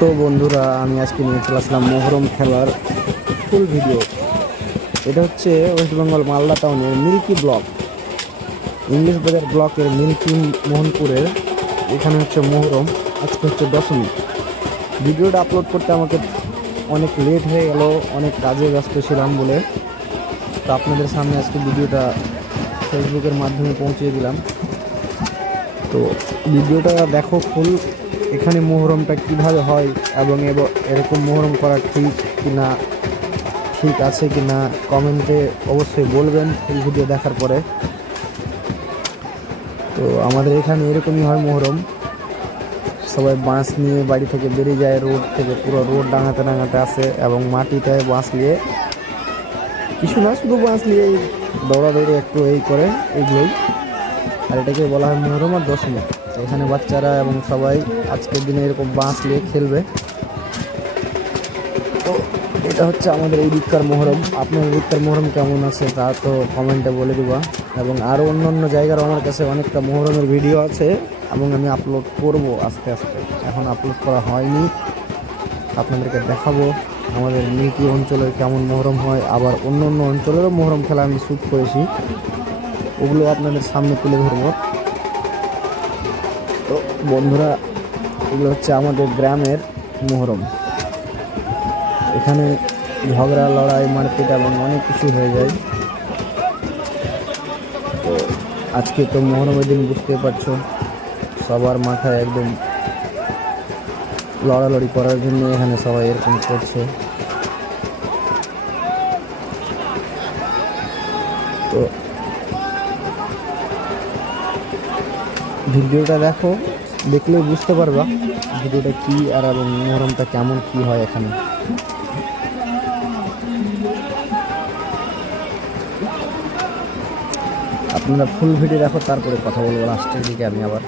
তো বন্ধুরা, আমি আজকে নিয়ে চলে আসলাম মহরম খেলার ফুল ভিডিও। এটা হচ্ছে ওয়েস্ট বেঙ্গল মালদা টাউনের মিল্কি ব্লক, ইংলিশ বাজার ব্লকের মিল্কি মোহনপুরের। এখানে হচ্ছে মহরম, আজকে হচ্ছে দশমী। ভিডিওটা আপলোড করতে আমাকে অনেক লেট হয়ে গেল, অনেক কাজে ব্যস্ত ছিলাম বলে। তো আপনাদের সামনে আজকে ভিডিওটা ফেসবুকের মাধ্যমে পৌঁছে দিলাম। তো ভিডিওটা দেখো ফুল। এখানে মোহরমটা কিভাবে হয় এবং এরকম মোহরম করা ঠিক কিনা, ঠিক আছে কিনা কমেন্টে অবশ্যই বলবেন এই ভিডিও দেখার পরে। তো আমাদের এখানে এরকমই হয় মোহরম। সবাই বাঁশ নিয়ে বাড়ি থেকে বেরিয়ে যায়, রোড থেকে পুরো রোড ডাঙাতে ডাঙাতে আসে এবং মাটিতে বাঁশ নিয়ে, কিছু না শুধু বাঁশ নিয়ে দৌড়াদৌড়ি একটু এই করে, এইগুলোই। আর এটাকে বলা হয় মহরম আর দশমী। এখানে বাচ্চারা এবং সবাই আজকের দিনে এরকম বাঁশ নিয়ে খেলবে। তো এটা হচ্ছে আমাদের এই দিককার মহরম। আপনাদের দিককার মহরম কেমন আছে তা তো কমেন্টে বলে দিবা। এবং আরও অন্য জায়গার আমার কাছে অনেকটা মহরমের ভিডিও আছে এবং আমি আপলোড করব আস্তে আস্তে, এখন আপলোড করা হয়নি। আপনাদেরকে দেখাবো আমাদের মিল্কি অঞ্চলের কেমন মহরম হয়। আবার অন্য অঞ্চলেরও মহরম খেলা আমি শ্যুট করেছি, ওগুলো আপনাদের সামনে তুলে ধরবো। তো বন্ধুরা, এগুলো হচ্ছে আমাদের গ্রামের মহরম। এখানে ঝগড়া লড়াই মারপিট এবং অনেক কিছু হয়ে যায়। তো আজকে তো মহরমের দিন, বুঝতে পারছো সবার মাথায় একদম লড়ালড়ি করার জন্য এখানে সবাই এরকম করছে। তো ভিডিওটা দেখো, দেখলেও বুঝতে পারবা ভিডিওটা কি আর এবং মহরমটা কেমন কি হয় এখানে। আপনারা ফুল ভিডিও দেখো, তারপরে কথা বলবো লাস্টের দিকে আমি আবার।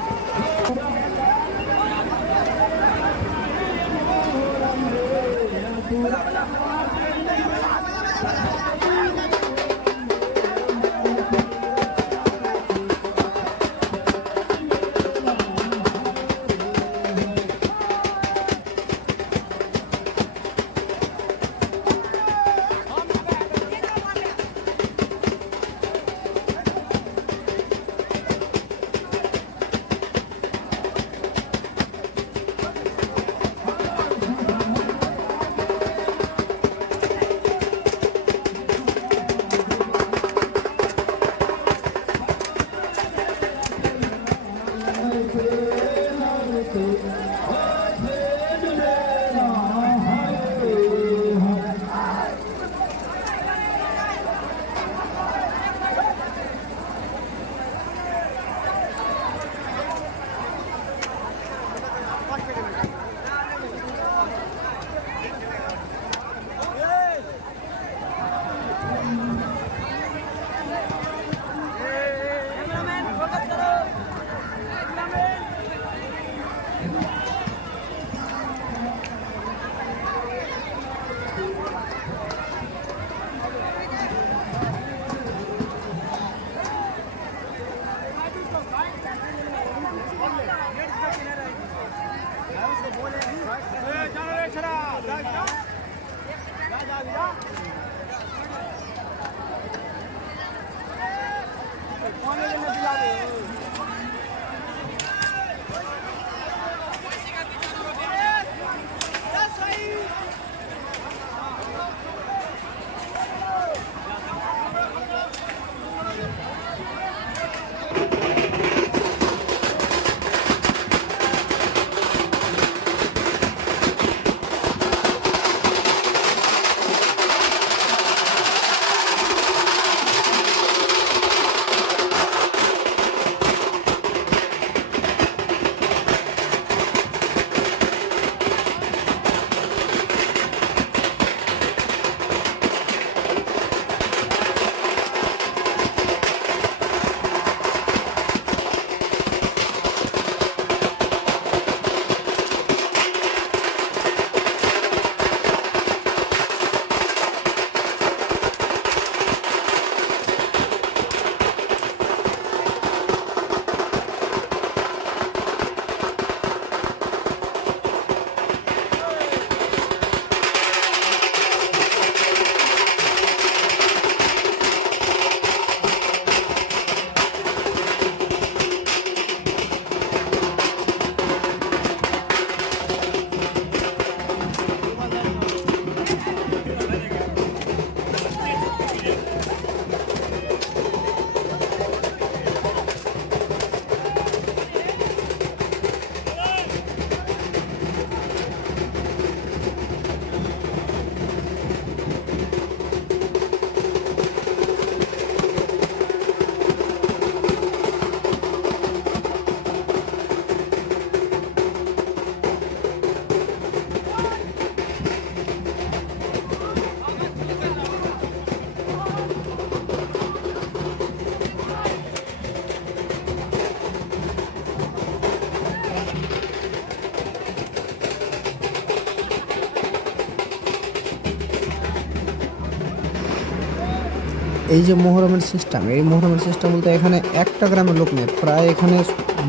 এই যে মোহরমের সিস্টেম, এই মোহরমের সিস্টেম বলতে এখানে একটা গ্রামের লোক নেই, প্রায় এখানে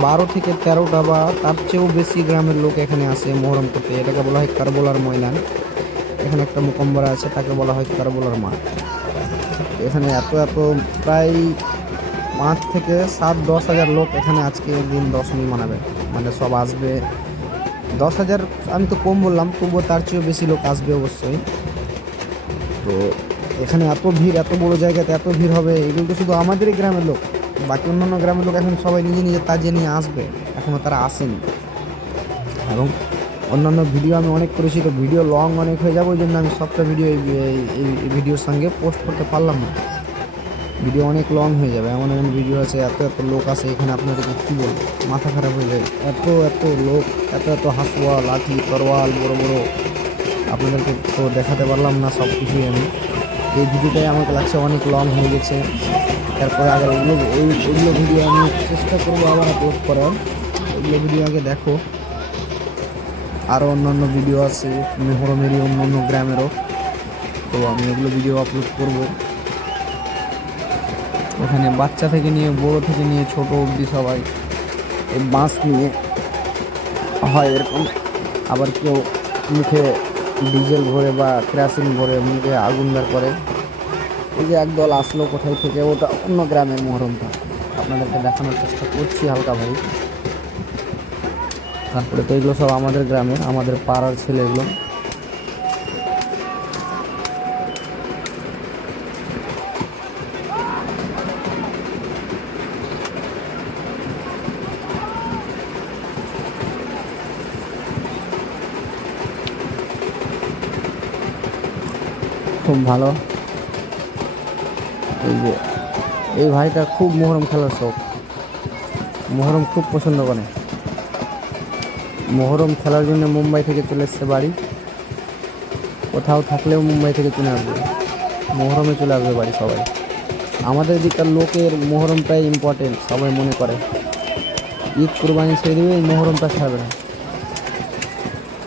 12 থেকে 13টা বা তার চেয়েও বেশি গ্রামের লোক এখানে আসে মোহরম করতে। এটাকে বলা হয় কারবালার ময়দান। এখানে একটা মোকাম্বরা আছে, তাকে বলা হয় কারবালার মাঠ। এখানে এত এত প্রায় 5 থেকে 7-10 হাজার লোক এখানে আজকে দিন দশমী মানাবে, মানে সব আসবে। 10 হাজার আমি তো কম বললাম, তবুও তার চেয়েও বেশি লোক আসবে অবশ্যই। তো এখানে এত ভিড়, এত বড় জায়গাতে এত ভিড় হবে, এগুলো তো শুধু আমাদেরই গ্রামের লোক। বাকি অন্যান্য গ্রামের লোক এখন সবাই নিজে নিজে তাজিয়ে নিয়ে আসবে, এখনও তারা আসেনি। এবং অন্যান্য ভিডিও আমি অনেক করেছি, তো ভিডিও লং অনেক হয়ে যাবে, ওই জন্য আমি সবটা ভিডিও এই ভিডিওর সঙ্গে পোস্ট করতে পারলাম না। ভিডিও অনেক লং হয়ে যাবে, এমন এমন ভিডিও আছে, এত এত লোক আছে এখানে, আপনাদেরকে কী বলবো, মাথা খারাপ হয়ে যায়। এত এত লোক, এত এত হাসুয়া, লাঠি, তরোয়াল, বড় বড়, আপনাদেরকে তো দেখাতে পারলাম না সব কিছুই আমি। এই ভিডিওটাই আমাকে লাগছে অনেক লং হয়ে গেছে। তারপরে আগে ওইগুলো ভিডিও আমি চেষ্টা করবো আবার আপলোড করার। ওইগুলো ভিডিও আগে দেখো। আরও অন্যান্য ভিডিও আছে মোহরমেরই, অন্য গ্রামেরও, তো আমি ওগুলো ভিডিও আপলোড করব। এখানে বাচ্চা থেকে নিয়ে বড় থেকে নিয়ে ছোট অবধি সবাই এই বাঁশ নিয়ে হয় এরকম। আবার কেউ মুখে ডিজেল ভরে বা কেরাসিন ভরে মুখে আগুন বের করে। এই যে একদল আসলো কোথায় থেকে, ওটা অন্য গ্রামের মোহরমটা আপনাদেরকে দেখানোর চেষ্টা করছি হালকা ভাই। তারপরে তো এগুলো সব আমাদের গ্রামের, আমাদের পাড়ার ছেলেগুলো। খুব ভালো। এই যে এই ভাইটা খুব মোহরম খেলার শখ, মোহরম খুব পছন্দ করে। মোহরম খেলার জন্য মুম্বাই থেকে চলে এসছে বাড়ি, কোথাও থাকলেও মুম্বাই থেকে চলে আসবে, মোহরমে চলে আসবে বাড়ি সবাই। আমাদের দিককার লোকের মোহরমটাই ইম্পর্টেন্ট, সবাই মনে করে। ঈদ কুরবানি ছেড়ে দেবে, এই মোহরমটা ছাড়বে না।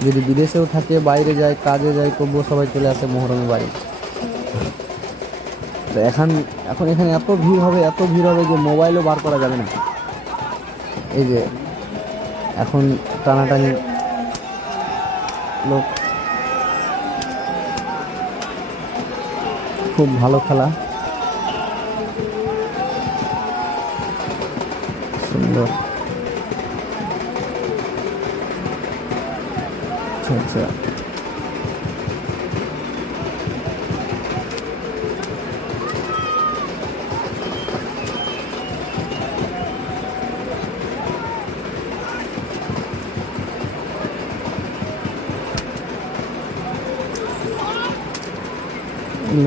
যদি বিদেশেও থাকে, বাইরে যায়, কাজে যায়, তবুও সবাই চলে আসে মোহরমে বাড়ি। তো এখন এখানে এত ভিড় হবে, এত ভিড় হবে যে মোবাইলও বার করা যাবে না। এই যে এখন টানাটানি লোক, খুব ভালো খেলা, সুন্দর। আচ্ছা আচ্ছা,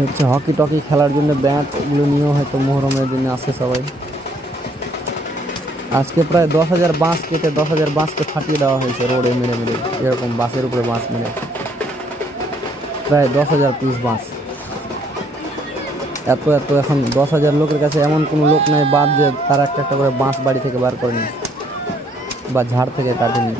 হচ্ছে হকি টকি খেলার জন্য ব্যাট, এগুলো নিয়েও হয়তো মোহরমের জন্য আসে সবাই। আজকে প্রায় 10,000 বাঁশ কেটে 10,000 বাঁশকে ফাটিয়ে দেওয়া হয়েছে রোডে মেরে মেরে, এরকম বাসের উপরে বাঁশ মেরে, প্রায় 10,000 পিস বাঁশ। এত এত এখন 10,000 লোকের কাছে এমন কোনো লোক নাই বাদ যে তারা একটা একটা করে বাঁশ বাড়ি থেকে বার করেনি বা ঝাড় থেকে কাটেনি।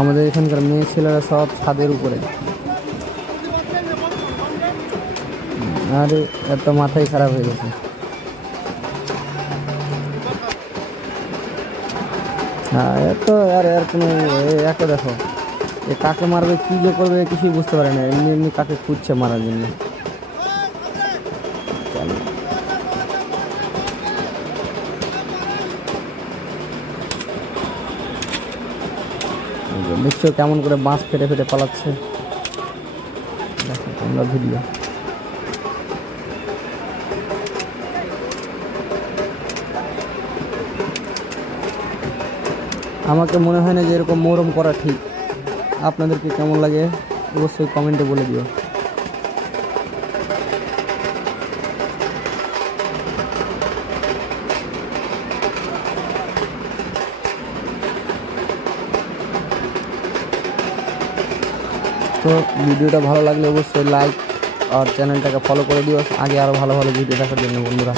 আমাদের এখানকার মেয়ে ছেলেরা সব ছাদের উপরে। আরে এত মাথায় খারাপ হয়ে গেছে। হ্যাঁ, এত আর কোনো একে দেখো, এ কাকে মারবে, কী যে করবে কিছুই বুঝতে পারে না, এমনি এমনি কাকে খুঁজছে মারার জন্য। দেখছো কেমন করে বাঁশ ফেটে ফেটে পালাচ্ছে, দেখো তোমরা ভিডিও। আমাকে মনে হয় না যে এরকম মোহরম করা ঠিক। আপনাদেরকে কেমন লাগে অবশ্যই কমেন্টে বলে দিও। তো ভিডিওটা ভালো লাগলে অবশ্যই লাইক আর চ্যানেলটাকে ফলো করে দিও আগে আরও ভালো ভালো ভিডিও দেখার জন্য বন্ধুরা।